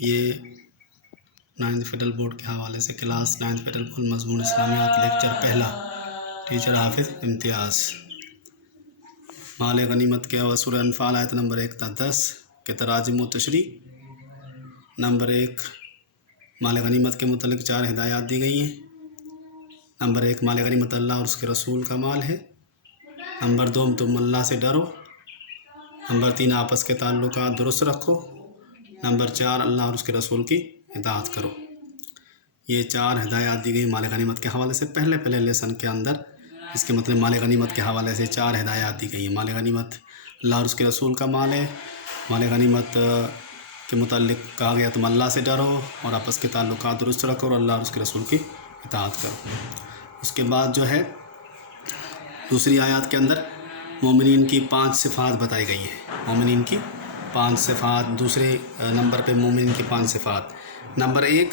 یہ 9th federal board کے حوالے سے کلاس 9th فیڈرل فل مضمون اسلامیات لیکچر پہلا، ٹیچر حافظ امتیاز۔ مال غنیمت کے سورہ انفال آیت نمبر 1 تا 10 کے تراجم و تشریح۔ نمبر 1، مال غنیمت کے متعلق 4 ہدایات دی گئی ہیں۔ نمبر 1، مال غنیمت اللہ اور اس کے رسول کا مال ہے۔ نمبر 2، تم اللہ سے ڈرو۔ نمبر 3، آپس کے تعلقات درست رکھو۔ نمبر 4، اللہ اور اس کے رسول کی اطاعت کرو۔ یہ 4 ہدایات دی گئی مال غنیمت کے حوالے سے پہلے لیسن کے اندر۔ اس کے مطلب مال غنیمت کے حوالے سے 4 ہدایات دی گئی ہیں۔ مال غنیمت اللہ اور اس کے رسول کا مال ہے۔ مال غنیمت کے متعلق کہا گیا تم اللہ سے ڈرو اور آپس کے تعلقات درست رکھو اور اللہ اور اس کے رسول کی اطاعت کرو۔ اس کے بعد جو ہے دوسری آیات کے اندر مومنین کی 5 صفات بتائی گئی ہیں۔ مومنین کی 5 صفات، دوسرے نمبر پہ مومنین کی 5 صفات۔ نمبر 1،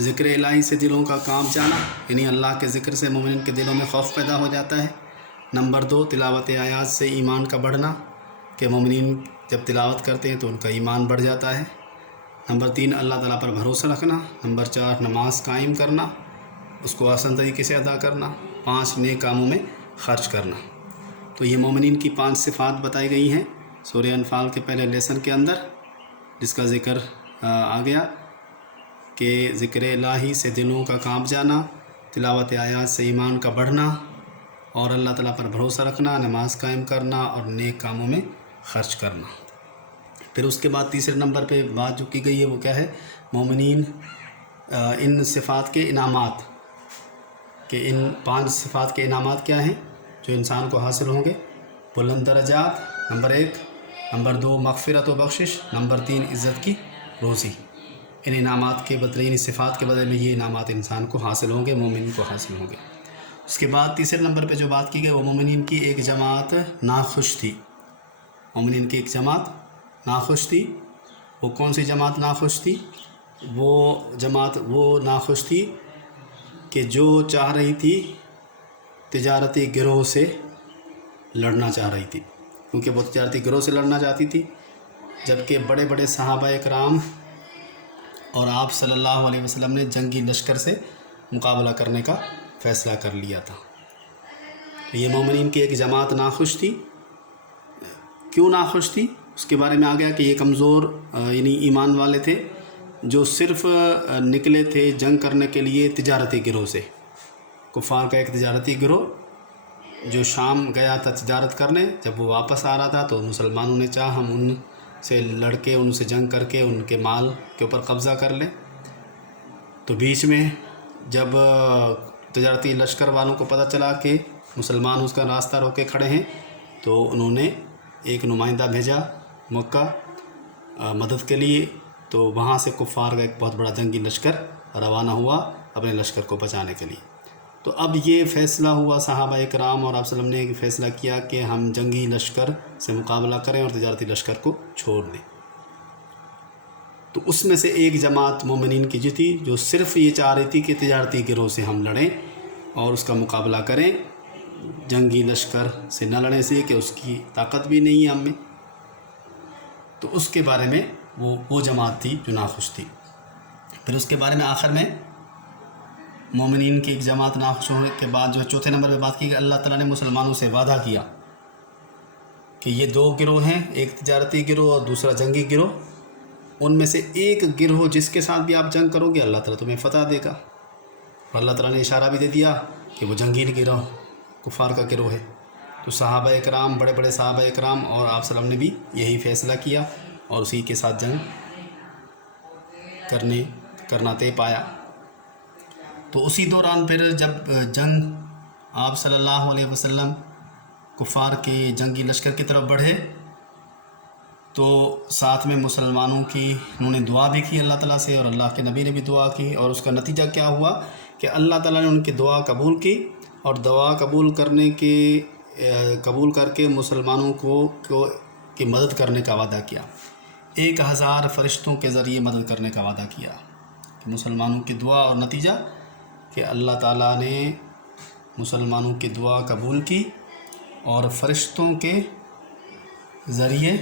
ذکر الہی سے دلوں کا کام جانا، یعنی اللہ کے ذکر سے مومنین کے دلوں میں خوف پیدا ہو جاتا ہے۔ نمبر 2، تلاوت آیات سے ایمان کا بڑھنا، کہ مومنین جب تلاوت کرتے ہیں تو ان کا ایمان بڑھ جاتا ہے۔ نمبر 3، اللہ تعالیٰ پر بھروسہ رکھنا۔ نمبر 4، نماز قائم کرنا، اس کو آسان طریقے سے ادا کرنا۔ 5، نیک کاموں میں خرچ کرنا۔ تو یہ مومنین کی 5 صفات بتائی گئی ہیں سورہ انفال کے پہلے لیسن کے اندر، جس کا ذکر آ گیا کہ ذکر الہی سے دلوں کا کانپ جانا، تلاوت آیات سے ایمان کا بڑھنا، اور اللہ تعالیٰ پر بھروسہ رکھنا، نماز قائم کرنا اور نیک کاموں میں خرچ کرنا۔ پھر اس کے بعد تیسرے نمبر پہ بات جو کی گئی ہے وہ کیا ہے؟ مومنین ان صفات کے انعامات، کہ ان 5 صفات کے انعامات کیا ہیں جو انسان کو حاصل ہوں گے؟ بلند درجات نمبر 1، نمبر 2 مغفرت و بخشش، نمبر 3 عزت کی روزی۔ ان انعامات کے بدلے، ان صفات کے بدلے میں یہ انعامات انسان کو حاصل ہوں گے، مومن کو حاصل ہوں گے۔ اس کے بعد تیسرے نمبر پہ جو بات کی گئی وہ مومنین کی ایک جماعت ناخوش تھی۔ مومنین کی ایک جماعت ناخوش تھی۔ وہ کون سی جماعت ناخوش تھی؟ وہ جماعت وہ ناخوش تھی کہ جو چاہ رہی تھی تجارتی گروہ سے لڑنا چاہ رہی تھی، کیونکہ وہ تجارتی گروہ سے لڑنا چاہتی تھی، جبکہ بڑے بڑے صحابہ اکرام اور آپ صلی اللہ علیہ وسلم نے جنگی لشکر سے مقابلہ کرنے کا فیصلہ کر لیا تھا۔ یہ مومنین کی ایک جماعت ناخوش تھی۔ کیوں ناخوش تھی؟ اس کے بارے میں آ گیا کہ یہ کمزور یعنی ایمان والے تھے جو صرف نکلے تھے جنگ کرنے کے لیے تجارتی گروہ سے۔ کفار کا ایک تجارتی گروہ جو شام گیا تھا تجارت کرنے، جب وہ واپس آ رہا تھا تو مسلمانوں نے چاہا ہم ان سے لڑ کے، ان سے جنگ کر کے ان کے مال کے اوپر قبضہ کر لیں۔ تو بیچ میں جب تجارتی لشکر والوں کو پتہ چلا کہ مسلمان اس کا راستہ روکے کھڑے ہیں، تو انہوں نے ایک نمائندہ بھیجا مکہ مدد کے لیے۔ تو وہاں سے کفار کا ایک بہت بڑا جنگی لشکر روانہ ہوا اپنے لشکر کو بچانے کے لیے۔ تو اب یہ فیصلہ ہوا، صحابہ اکرام اور آپ صلی اللہ علیہ وسلم نے فیصلہ کیا کہ ہم جنگی لشکر سے مقابلہ کریں اور تجارتی لشکر کو چھوڑ دیں۔ تو اس میں سے ایک جماعت مومنین کی جیتی جو صرف یہ چاہ رہی تھی کہ تجارتی گروہ سے ہم لڑیں اور اس کا مقابلہ کریں، جنگی لشکر سے نہ لڑیں، سے کہ اس کی طاقت بھی نہیں ہے ہم میں۔ تو اس کے بارے میں وہ جماعت تھی جو ناخوش تھی۔ پھر اس کے بارے میں آخر میں مومنین کی ایک جماعت ناخوش ہونے کے بعد جو چوتھے نمبر پہ بات کی کہ اللہ تعالیٰ نے مسلمانوں سے وعدہ کیا کہ یہ 2 گروہ ہیں، ایک تجارتی گروہ اور دوسرا جنگی گروہ، ان میں سے ایک گروہ جس کے ساتھ بھی آپ جنگ کرو گے اللہ تعالیٰ تمہیں فتح دے گا۔ اور اللہ تعالیٰ نے اشارہ بھی دے دیا کہ وہ جنگی گروہ کفار کا گروہ ہے۔ تو صحابہ اکرام، بڑے بڑے صحابہ اکرام اور آپ صلی اللہ علیہ وسلم نے بھی یہی فیصلہ کیا اور اسی کے ساتھ جنگ کرنا طے پایا۔ تو اسی دوران پھر جب جنگ آپ صلی اللہ علیہ وسلم کفار کے جنگی لشکر کی طرف بڑھے تو ساتھ میں مسلمانوں کی انہوں نے دعا بھی کی اللہ تعالیٰ سے، اور اللہ کے نبی نے بھی دعا کی، اور اس کا نتیجہ کیا ہوا کہ اللہ تعالیٰ نے ان کی دعا قبول کی، اور دعا قبول کر کے مسلمانوں کی مدد کرنے کا وعدہ کیا۔ 1000 فرشتوں کے ذریعے مدد کرنے کا وعدہ کیا کہ مسلمانوں کی دعا، اور نتیجہ کہ اللہ تعالیٰ نے مسلمانوں کی دعا قبول کی اور فرشتوں کے ذریعے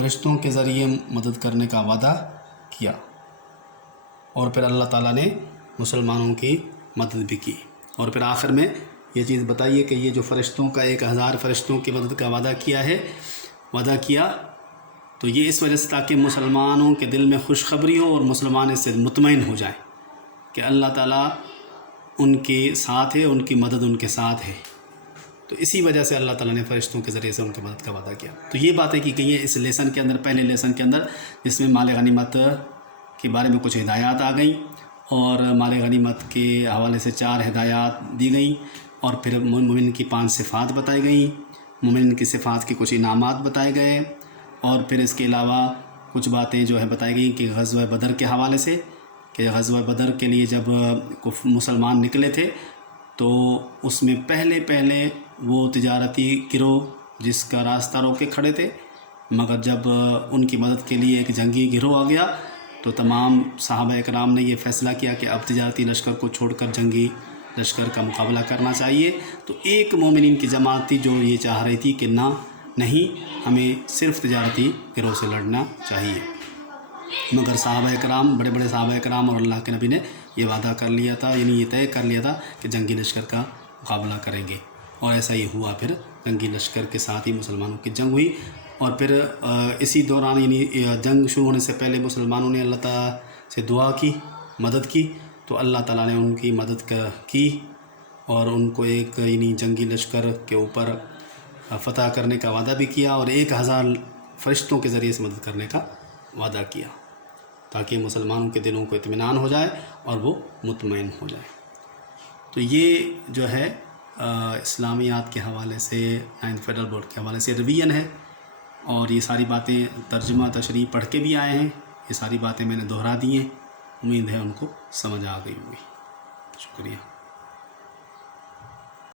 فرشتوں کے ذریعے مدد کرنے کا وعدہ کیا، اور پھر اللہ تعالیٰ نے مسلمانوں کی مدد بھی کی، اور پھر آخر میں یہ چیز بتائیے کہ یہ جو فرشتوں کا 1000 فرشتوں کی مدد کا وعدہ کیا تو یہ اس وجہ سے تاکہ مسلمانوں کے دل میں خوشخبری ہو اور مسلمان اس سے مطمئن ہو جائیں کہ اللہ تعالیٰ ان کے ساتھ ہے، ان کی مدد ان کے ساتھ ہے۔ تو اسی وجہ سے اللہ تعالیٰ نے فرشتوں کے ذریعے سے ان کی مدد کا وعدہ کیا۔ تو یہ باتیں کی گئی ہیں اس لیسن کے اندر، پہلے لیسن کے اندر، جس میں مال غنیمت کے بارے میں کچھ ہدایات آ گئیں، اور مال غنیمت کے حوالے سے 4 ہدایات دی گئیں، اور پھر مومن کی 5 صفات بتائی گئیں، مومن کی صفات کے کچھ انعامات بتائے گئے، اور پھر اس کے علاوہ کچھ باتیں جو ہے بتائی گئیں کہ غزوہ بدر کے حوالے سے، کہ غزوہ بدر کے لیے جب مسلمان نکلے تھے تو اس میں پہلے وہ تجارتی گروہ جس کا راستہ روک کے کھڑے تھے، مگر جب ان کی مدد کے لیے ایک جنگی گروہ آ گیا تو تمام صحابہ اکرام نے یہ فیصلہ کیا کہ اب تجارتی لشکر کو چھوڑ کر جنگی لشکر کا مقابلہ کرنا چاہیے۔ تو ایک مومنین کی جماعت تھی جو یہ چاہ رہی تھی کہ نہیں، ہمیں صرف تجارتی گروہ سے لڑنا چاہیے، مگر صحابہ اکرام، بڑے بڑے صحابہ اکرام اور اللہ کے نبی نے یہ وعدہ کر لیا تھا، یعنی یہ طے کر لیا تھا کہ جنگی لشکر کا مقابلہ کریں گے، اور ایسا ہی ہوا۔ پھر جنگی لشکر کے ساتھ ہی مسلمانوں کی جنگ ہوئی، اور پھر اسی دوران یعنی جنگ شروع ہونے سے پہلے مسلمانوں نے اللہ تعالیٰ سے دعا کی، مدد کی، تو اللہ تعالیٰ نے ان کی مدد کی اور ان کو ایک یعنی جنگی لشکر کے اوپر فتح کرنے کا وعدہ بھی کیا، اور 1000 فرشتوں کے ذریعے سے مدد کرنے کا وعدہ کیا، تاکہ مسلمانوں کے دلوں کو اطمینان ہو جائے اور وہ مطمئن ہو جائے۔ تو یہ جو ہے اسلامیات کے حوالے سے 9 فیڈرل بورڈ کے حوالے سے ریویژن ہے، اور یہ ساری باتیں ترجمہ تشریح پڑھ کے بھی آئے ہیں، یہ ساری باتیں میں نے دہرا دی ہیں، امید ہے ان کو سمجھ آ گئی ہوگی۔ شکریہ۔